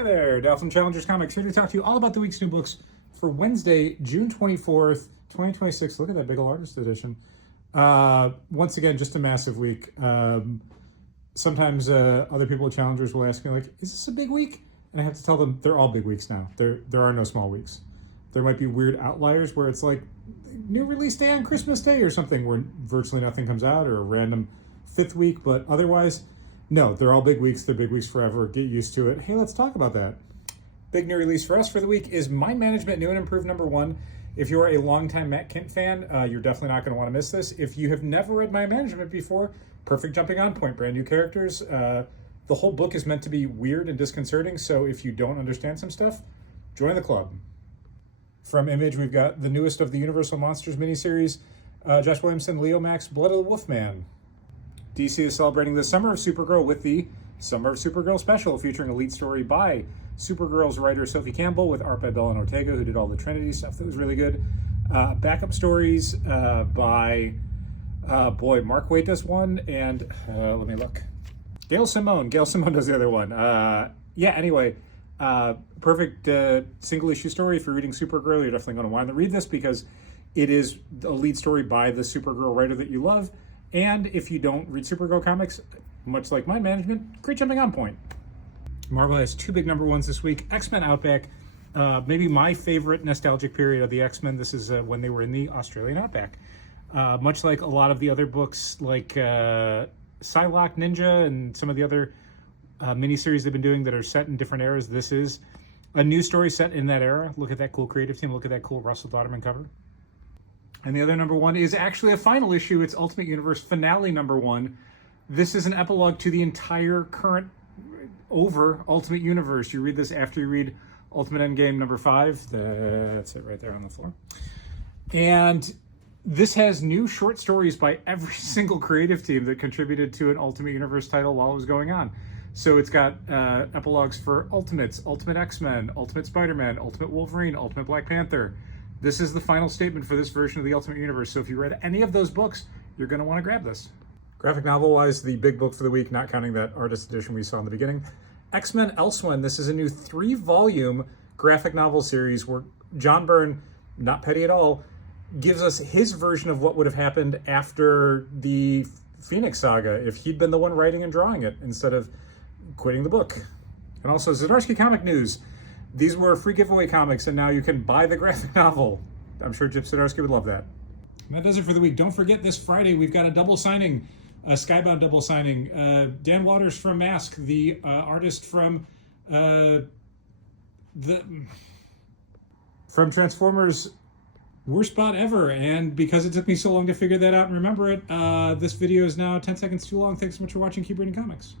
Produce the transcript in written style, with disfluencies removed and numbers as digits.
Hi there, Dal from Challengers Comics, here to talk to you all about the week's new books for Wednesday, June 24th, 2026. Look at that big ol' artist edition. Once again, just a massive week. Sometimes other people at Challengers will ask me, like, is this a big week? And I have to tell them they're all big weeks now. There are no small weeks. There might be weird outliers where it's like new release day on Christmas Day or something where virtually nothing comes out, or a random fifth week, but otherwise, no, they're all big weeks. They're big weeks forever. Get used to it. Hey, let's talk about that. Big new release for us for the week is Mind Management New and Improved #1. If you're a longtime Matt Kindt fan, you're definitely not going to want to miss this. If you have never read Mind Management before, perfect jumping on point. Brand new characters. The whole book is meant to be weird and disconcerting, so if you don't understand some stuff, join the club. From Image, we've got the newest of the Universal Monsters miniseries, Josh Williamson, Leo Max, Blood of the Wolfman. DC is celebrating the Summer of Supergirl with the Summer of Supergirl special, featuring a lead story by Supergirl's writer Sophie Campbell with art by Bella and Ortega, who did all the Trinity stuff that was really good. Backup stories by, Mark Waid does one, and let me look. Gail Simone does the other one. Perfect single issue story. If you're reading Supergirl, you're definitely going to want to read this because it is a lead story by the Supergirl writer that you love. And if you don't read Supergirl comics, much like Mind Management, great jumping on point. Marvel has two big #1s this week. X-Men Outback, maybe my favorite nostalgic period of the X-Men. This is when they were in the Australian Outback. Much like a lot of the other books, like Psylocke Ninja and some of the other miniseries they've been doing that are set in different eras, this is a new story set in that era. Look at that cool creative team. Look at that cool Russell Dauterman cover. And the other #1 is actually a final issue. It's Ultimate Universe Finale #1. This is an epilogue to the entire current over Ultimate Universe. You read this after you read Ultimate Endgame #5. That's it right there on the floor. And this has new short stories by every single creative team that contributed to an Ultimate Universe title while it was going on. So it's got epilogues for Ultimates, Ultimate X-Men, Ultimate Spider-Man, Ultimate Wolverine, Ultimate Black Panther. This is the final statement for this version of the Ultimate Universe. So if you read any of those books, you're going to want to grab this. Graphic novel-wise, the big book for the week, not counting that artist edition we saw in the beginning, X-Men Elsewhere. This is a new 3-volume graphic novel series where John Byrne, not petty at all, gives us his version of what would have happened after the Phoenix Saga if he'd been the one writing and drawing it instead of quitting the book. And also, Zdarsky Comic News. These were free giveaway comics, and now you can buy the graphic novel. I'm sure Chip Zdarsky would love that. And that does it for the week. Don't forget, this Friday, we've got a double signing, a Skybound double signing. Dan Waters from Mask, the artist from Transformers' Worst Spot Ever. And because it took me so long to figure that out and remember it, this video is now 10 seconds too long. Thanks so much for watching. Keep reading comics.